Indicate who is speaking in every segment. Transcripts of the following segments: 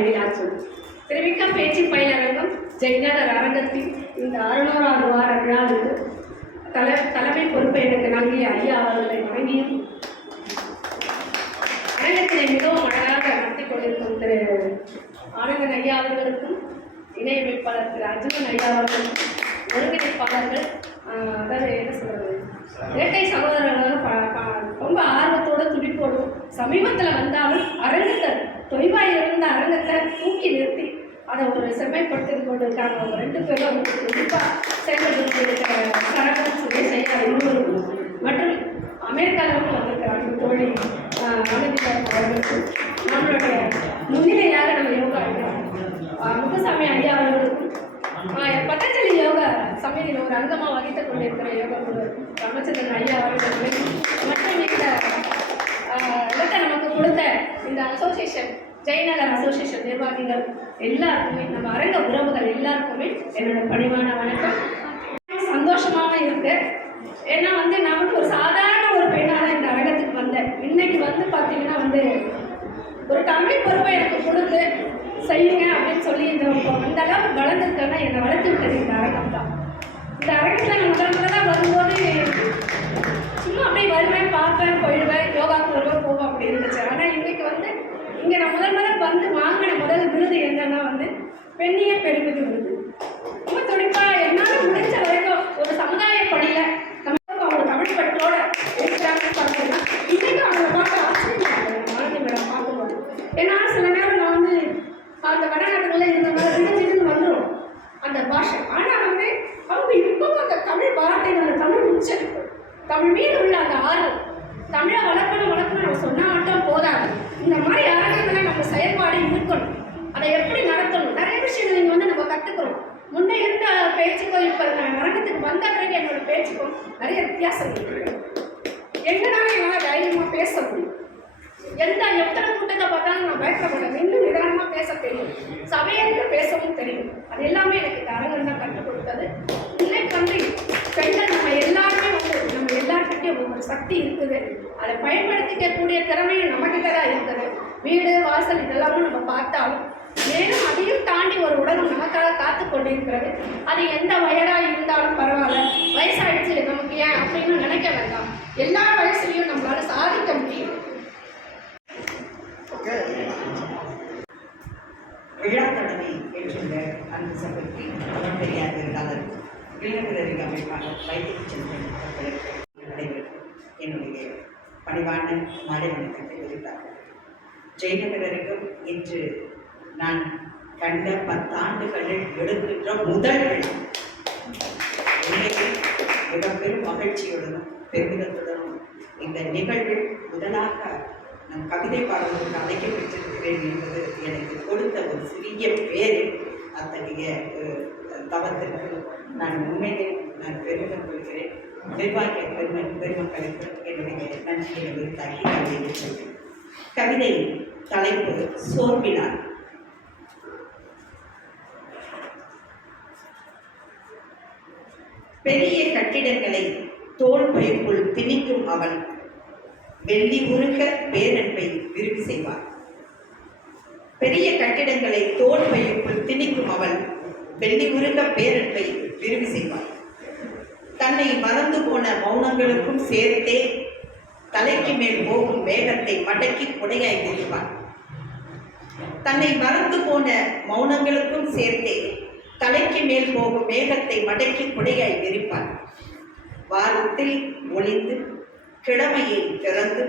Speaker 1: நினைவிலாச்சும் திருவிக்க பேச்சு பயிலரங்கம் ஜெய்நகர் அரங்கத்தின் இந்த அறுநூறாவது வார விழாவுக்கு தலை தலைமை பொறுப்பை எனக்கு நம்பிய ஐயா அவர்களை வணங்கியும் அரங்கத்தினை மிகவும் அழகாக நடத்தி கொண்டிருக்கும் திரு ஆனந்தன் ஐயா அவர்களுக்கும் இணையமைப்பாளர் திரு அர்ஜுனன் ஐயா அவர்களுக்கும் ஒருங்கிணைப்பாளர்கள் அதாவது என்ன சொல்கிறது இரட்டை சகோதரர்கள் ரொம்ப ஆர்வத்தோடு துடிப்போடும் சமீபத்தில் வந்தாலும் அரங்கத்தை தொய்வாய் இருந்த அரங்கத்தை தூக்கி நிறுத்தி அதை ஒரு செம்மைப்படுத்தி கொண்டிருக்காங்க அவங்க ரெண்டு பேரும் கண்டிப்பாக செயல்பட்டு இருக்கிற சரகம் சுரேஷ் ஐயா இருவரும் மற்றும் அமெரிக்காவிலிருந்து வந்திருக்கிறாங்க தோழி கொடுத்த இந்த அசோசியேஷன் ஜெயநகர் அசோசியேஷன் நிர்வாகிகள் எல்லாருக்குமே நம்ம அரங்க உறவுகள் எல்லாருக்குமே என்னோட பணிவான வணக்கம். சந்தோஷமாக இருக்கு. ஏன்னா வந்து நான் வந்து ஒரு சாதாரண ஒரு பெண்ணாக தான் இந்த அரங்கத்துக்கு வந்தேன். இன்னைக்கு வந்து பார்த்தீங்கன்னா வந்து ஒரு தமிழ் பொறுப்பை எனக்கு கொடுத்து செய்யுங்க அப்படின்னு சொல்லி இந்த அந்த அளவுக்கு வளர்ந்துருக்கேன்னா என்னை வளர்த்து விட்டது இந்த அரங்கம் தான். இந்த அரங்கத்தில் நான் முதல் முதலாக வரும்போது சும்மா அப்படியே வருவேன் பார்ப்பேன் போயிடுவேன் யோகாவுக்கு வருவேன் போவேன் அப்படி இருந்துச்சு ஆனால் இன்னைக்கு வந்து இங்கே நான் முதல் முதல் வந்து வாங்கின முதல் விருது என்னன்னா வந்து பெண்ணிய பெருமிது விருது ரொம்ப துடிப்பா என்னால் முடிஞ்ச வரைக்கும் ஒரு சமுதாய பணியில் நம்ம அவங்க தமிழ் பற்றோட இருக்கிறாங்கன்னு பார்த்தீங்கன்னா இன்னைக்கு அவங்க பார்க்க ஆச்சரியமா இருக்கு. மாலதி பார்க்கும்போது ஏன்னா சில நேரம் நான் வந்து அந்த வடநாட்டுகளில் இருந்த மாதிரி ரெண்டு திடீர்னு வந்துடும் அந்த பாஷை. ஆனால் வந்து அவங்க இப்பவும் அந்த தமிழ் வார்த்தைகள் அந்த தமிழ் உச்சரிப்பு தமிழ் மீது உள்ள அந்த ஆர்வம் தமிழை வளர்க்கணும் வளர்க்கணும் நம்ம சொன்னால் மட்டும் போதாது. இந்த மாதிரி அரங்கத்தில் நம்ம செயல்பாடு இருக்கணும் அதை எப்படி நடத்தணும்? நிறைய விஷயங்கள் இங்கே வந்து நம்ம கற்றுக்கிறோம் முன்னே இருந்த பேச்சுக்கும் இப்போ நான் மரணத்துக்கு வந்த பிறகு என்னோட பேச்சுக்கும் நிறைய வித்தியாசம் இருக்கு. எங்கனாலும் என்னால் தைரியமாக பேச முடியும். எந்த எத்தனை கூட்டத்தை பார்த்தாலும் நான் பயப்பட இன்னும் நிதானமாக பேச தெரியும். சபையிலிருந்து பேசவும் தெரியும். அது எல்லாமே எனக்கு தரங்கள் தான் கற்றுக் கொடுத்தது. இன்னைக்கு வந்து பெண்கள் நம்ம எல்லாருமே வந்து நம்ம எல்லாருக்கிட்டையும் ஒரு சக்தி இருக்குது. அதை பயன்படுத்திக்கக்கூடிய திறமையும் நம்மகிட்ட தான் இருக்குது. வீடு வாசல் இதெல்லாமும் நம்ம பார்த்தாலும் மேலும் அதையும் தாண்டி ஒரு உலகம் நமக்காக காத்து கொண்டிருக்கிறது. அது எந்த வயதாக இருந்தாலும் பரவாயில்ல. வயசாயிடுச்சு நமக்கு ஏன் அப்படின்னு நினைக்க வேண்டாம். எல்லா வயசுலையும் நம்மளால சாதிக்க முடியும்.
Speaker 2: விழாக்கடமை தலைமை அந்த சபைக்கு பெரியார் விருதாளர் இல்லப்பிரதி அமைப்பாளர் வைத்திய செல்வன் அவர்களுக்கு நடைபெறும். என்னுடைய பணிவான மாலை வணக்கத்தை தெரிவித்தார்கள் ஜெயநகரருக்கும் இன்று நான் கண்ட பத்தாண்டுகளில் எடுக்கின்ற முதல் மிக பெரும் மிகப்பெரும் மகிழ்ச்சியுடனும் பெருமிதத்துடனும் இந்த நிகழ்வில் முதலாக நான் கவிதை பாடுவதற்கு அழைக்கப்பட்டிருக்கிறேன் என்பது எனக்கு கொடுத்த ஒரு சிறிய பேர் அத்தகைய தவத்திற்கு நான் உண்மையில் நான் பெருமிதம் கொள்கிறேன். நிர்வாகிய பெருமை பெருமக்களுக்கு என்னுடைய நன்றியை விருத்தாக்கி கவிதையை கவிதை தலைப்பு சோர்வினார் பெரிய கட்டிடங்களை தோல் பைக்குள் திணிக்கும் அவள் வெள்ளி உருக பேரன்பை விரும்பி செய்வாள் பெரிய கட்டிடங்களை தோல் பைக்குள் திணிக்கும் அவள் வெள்ளி உருக பேரன்பை விரும்பி செய்வாள் தன்னை மறந்து போன மௌனங்களுக்கும் சேர்த்தே தலைக்கு மேல் போகும் வேகத்தை மடக்கி குடையாய் விரிப்பாள் தன்னை மறந்து போன மௌனங்களுக்கும் சேர்த்தே தலைக்கு மேல் போகும் மேகத்தை மடக்கி குடையாய் விரிப்பார் வாரத்தில் ஒளிந்து கிழமையை திறந்து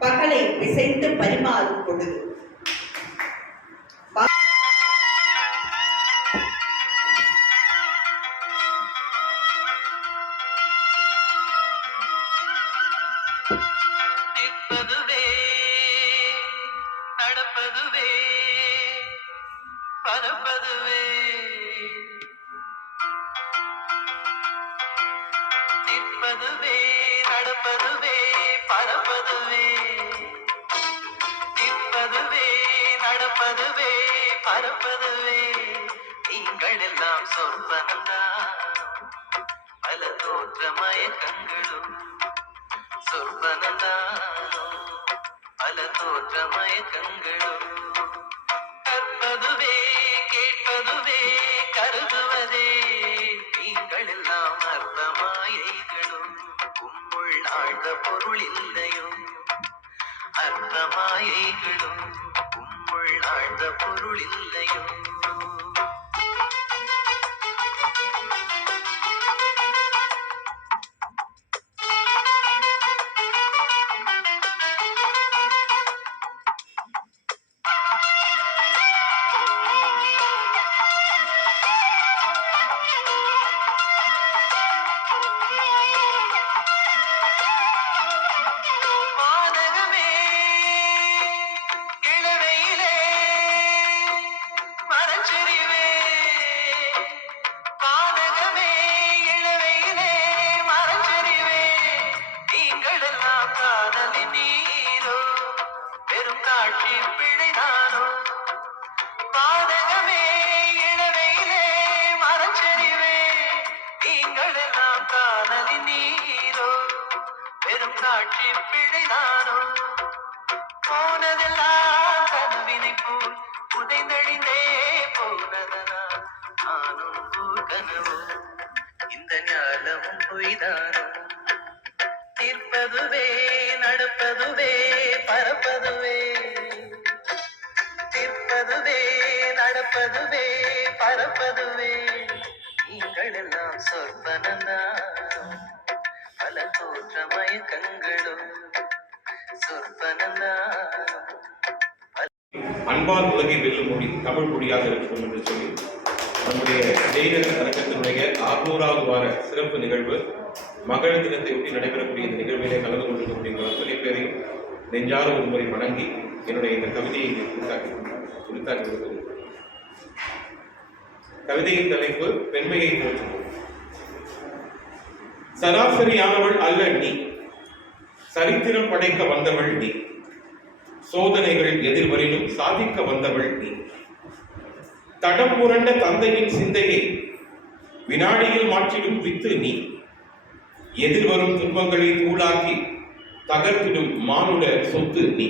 Speaker 2: பகலை பிசைந்து பரிமாறும் பொழுது
Speaker 3: நடப்பதுவே பறப்பதுவே நடப்பதுவே பறப்பதுவே நீங்கள் எல்லாம் சொற்பனந்தான் பல தோற்ற மயக்கங்களும் சொற்பனந்தானோ பல தோற்ற மயக்கங்களும் கற்பதுவே கேட்பதுவே கருதுவதே. நீங்கள் எல்லாம் அர்த்தமாயைகளும் உம்முள் ஆழ்ந்த பொருள் இல்லையோ. அர்த்தமாயைகளும் உம்முள் ஆழ்ந்த பொருள் இல்லையோ? நானும் கனவோ இந்த ஞானமும் பொய்தானோ நிற்பதுவே நடப்பதுவே பரப்பதுவே. நிற்பதுவே நடப்பதுவே பரப்பதுவே. நீங்கள் எல்லாம் சொற்பனந்தான் பல தோற்ற மயக்கங்களும் சொற்பனந்தான்
Speaker 4: அன்பால் உலகை வெல்லும் மொழி தமிழ் மொழியாக இருக்கும் என்று சொல்லி நம்முடைய ஜெயினர் அரங்கத்தினுடைய ஆறுநூறாவது வார சிறப்பு நிகழ்வு மகள் தினத்தை ஒட்டி நடைபெறக்கூடிய இந்த நிகழ்விலே கலந்து கொண்டிருக்கக்கூடிய அத்தனை பேரையும் நெஞ்சார ஒரு முறை வணங்கி என்னுடைய இந்த கவிதையை இங்கே குறித்தாக்கி கொடுத்தது கவிதையின் தலைப்பு பெண்மையை போற்றுவோம். சராசரியானவள் அல்ல நீ சரித்திரம் படைக்க வந்தவள் நீ சோதனைகள் எதிர்வரினும் சாதிக்க வந்தவள் நீ. தடம் புரண்ட தந்தையின் சிந்தையை வினாடியில் மாற்றிடும் வித்து நீ. எதிர்வரும் துன்பங்களை தூளாக்கி தகர்த்திடும் மானுட சொத்து நீ.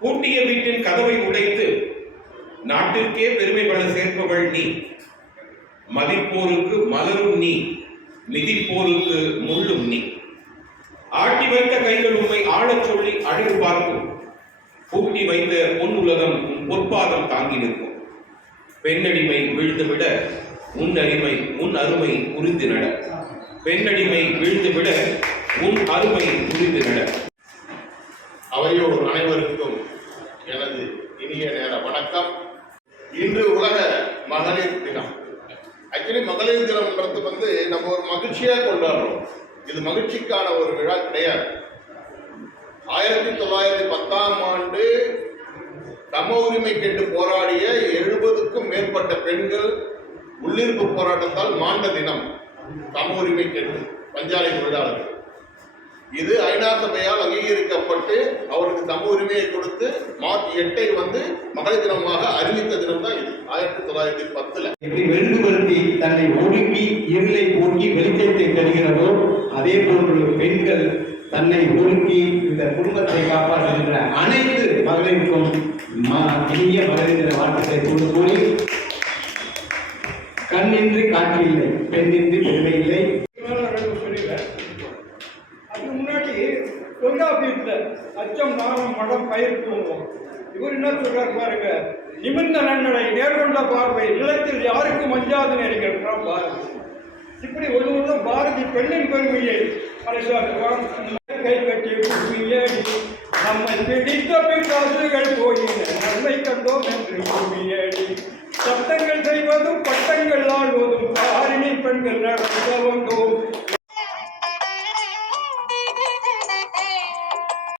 Speaker 4: பூட்டிய வீட்டின் கதவை உடைத்து நாட்டிற்கே பெருமை பல சேர்ப்பவள் நீ. மதிப்போருக்கு மலரும் நீ மிதிப்போருக்கு முள்ளும் நீ. ஆட்டி வைத்த கைகள் உண்மை ஆழச் சொல்லி அழகு பார்க்கும். பூட்டி வைத்த பொன் உலகம் பொற்பாதம் தாங்கி நிற்கும். பெண்ணடிமை வீழ்ந்துவிட உன் அடிமை உன் அருமை புரிந்து நட. பெண்ணடிமை வீழ்ந்துவிட உன் அருமை புரிந்து நட.
Speaker 5: அவையோர் அனைவருக்கும் எனது இனிய நேர வணக்கம். இன்று உலக மகளிர் தினம். ஆக்சுவலி மகளிர் தினம்ன்றது வந்து நம்ம ஒரு மகிழ்ச்சியா கொண்டாடுறோம். இது மகிழ்ச்சிக்கான ஒரு விழா கிடையாது. ஆயிரத்தி தொள்ளாயிரத்தி சம உரிமை கேட்டு போராடிய எழுபதுக்கும் மேற்பட்ட பெண்கள் உள்ளிருப்பு போராட்டத்தால் மாண்ட தினம். சம உரிமை கேட்டு பஞ்சாலை தொழிலாளர்கள். இது ஐநா சபையால் அங்கீகரிக்கப்பட்டு அவருக்கு சம உரிமையை கொடுத்து மார்ச் எட்டை வந்து மகளிர் தினமாக அறிவித்த தினம் தான் இது. ஆயிரத்தி தொள்ளாயிரத்தி பத்துல.
Speaker 6: எப்படி வெறுதுபடுத்தி தன்னை ஒடுக்கி இருளை போக்கி வெளிச்சத்தை தருகிறதோ அதே போன்று பெண்கள் தன்னை ஒடுக்கி இந்த குடும்பத்தை காப்பாற்றுகின்ற அனைத்து மகளிருக்கும் ம- இனிய மகளிர் வாழ்க்கை கொண்டு கூறி கண்ணின்றி காட்சி இல்லை பெண்ணின்றி பெருமை இல்லை
Speaker 7: அதுக்கு முன்னாடி தொல்காப்பியத்தில் அச்சம் நாமம் மடம் பயிர் தூங்குவோம் இவர் என்ன சொல்றாரு பாருங்க நிமிர்ந்த நன்னடை நேர்கொண்ட பார்வை நிலத்தில் யாருக்கும் அஞ்சாது நெறிகள் பாரதி. இப்படி ஒரு ஒரு பாரதி பெண்ணின் பெருமையை பறைசாற்றுவான் கை கட்டி கும்மியடி நம்மை பிடித்த பிற்காசுகள் போயின. நன்மை கண்டோம் என்று கும்மியடி சட்டங்கள் செய்வதும் பட்டங்கள் ஆழ்வதும் பாரினி பெண்கள் நடக்க